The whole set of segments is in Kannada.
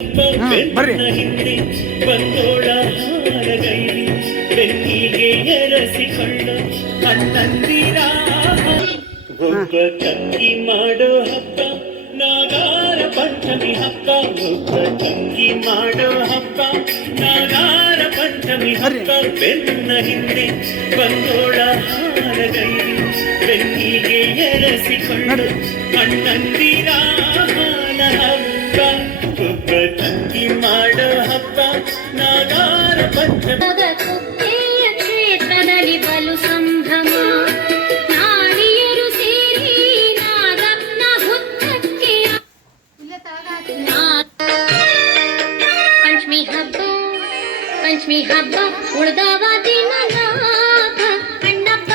ಬರ್ರಿ ಬಂದೋಳ ಹಾರಗೈಲಿ ಬೆನ್ನಿಗೆ ಎರಸಿಕೊಂಡು ಅಣ್ಣಂದಿರ ಒಬ್ಬ ತಂಗಿ ಮಾಡೋ ಹಬ್ಬ ನಾಗಾರ ಪಂಚಮಿ ಹಬ್ಬ ಒಬ್ಬ ತಂಗಿ ಮಾಡೋ ಹಬ್ಬ ನಾಗಾರ ಪಂಚಮಿ ಹಬ್ಬ ಬೆನ್ನ ಹಿಂದೆ ಬಂದೋಳ ಹಾರಗೈಲಿ ಬೆನ್ನಿಗೆ ಎರಸಿಕೊಂಡು ಅಣ್ಣಂದಿರ ಹಬ್ಬ ಒಬ್ಬ ತಂಗಿ ಮಾಡೋ ಹಬ್ಬ ನಾಗಾರ ಪಂಚಮಿ ಕ್ಷೇತ್ರದಲ್ಲಿ ಬಲು ಸಂಭ್ರಮ ನಾಡಿಯರು ಸೇರಿ ನಾಗಪ್ಪನ ಹುತ್ತಕ್ಕೆ ಪಂಚಮಿ ಹಬ್ಬ ಉಳ್ದವ ದಿನ ಅಣ್ಣಪ್ಪ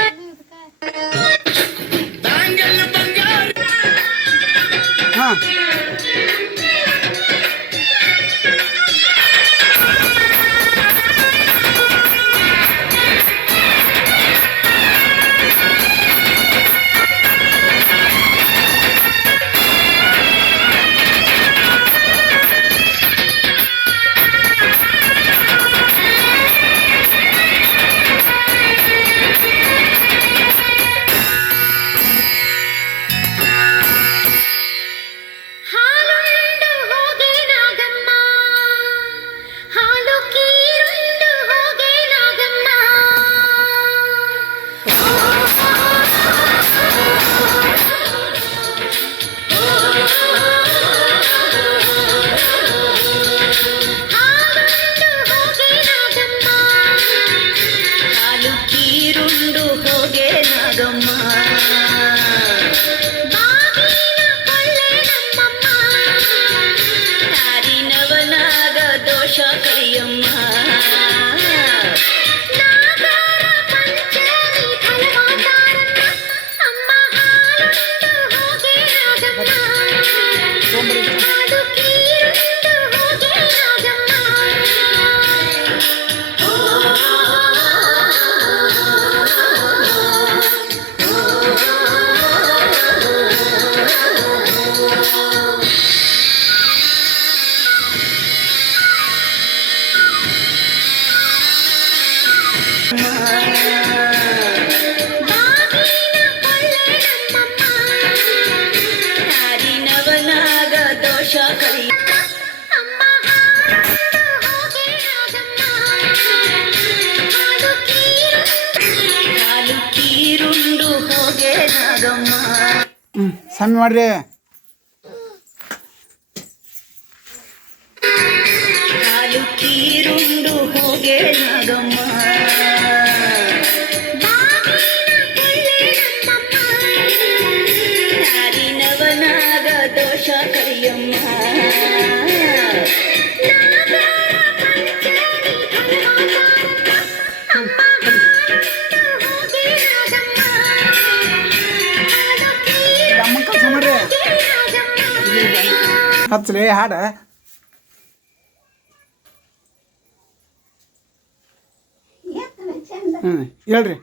ಸ್ವಾಮಿ ಮಾಡ್ರಿ ಕೀರುಂಡು ಹೋಗೆ ನಾಗಮ್ಮ ನಾರಿನವನಾಗ ದೋಷ ಕರಿಯಮ್ಮ ಹಚ್ಚಲಿ ಹಾಡ ಹೇಳ್ರಿ.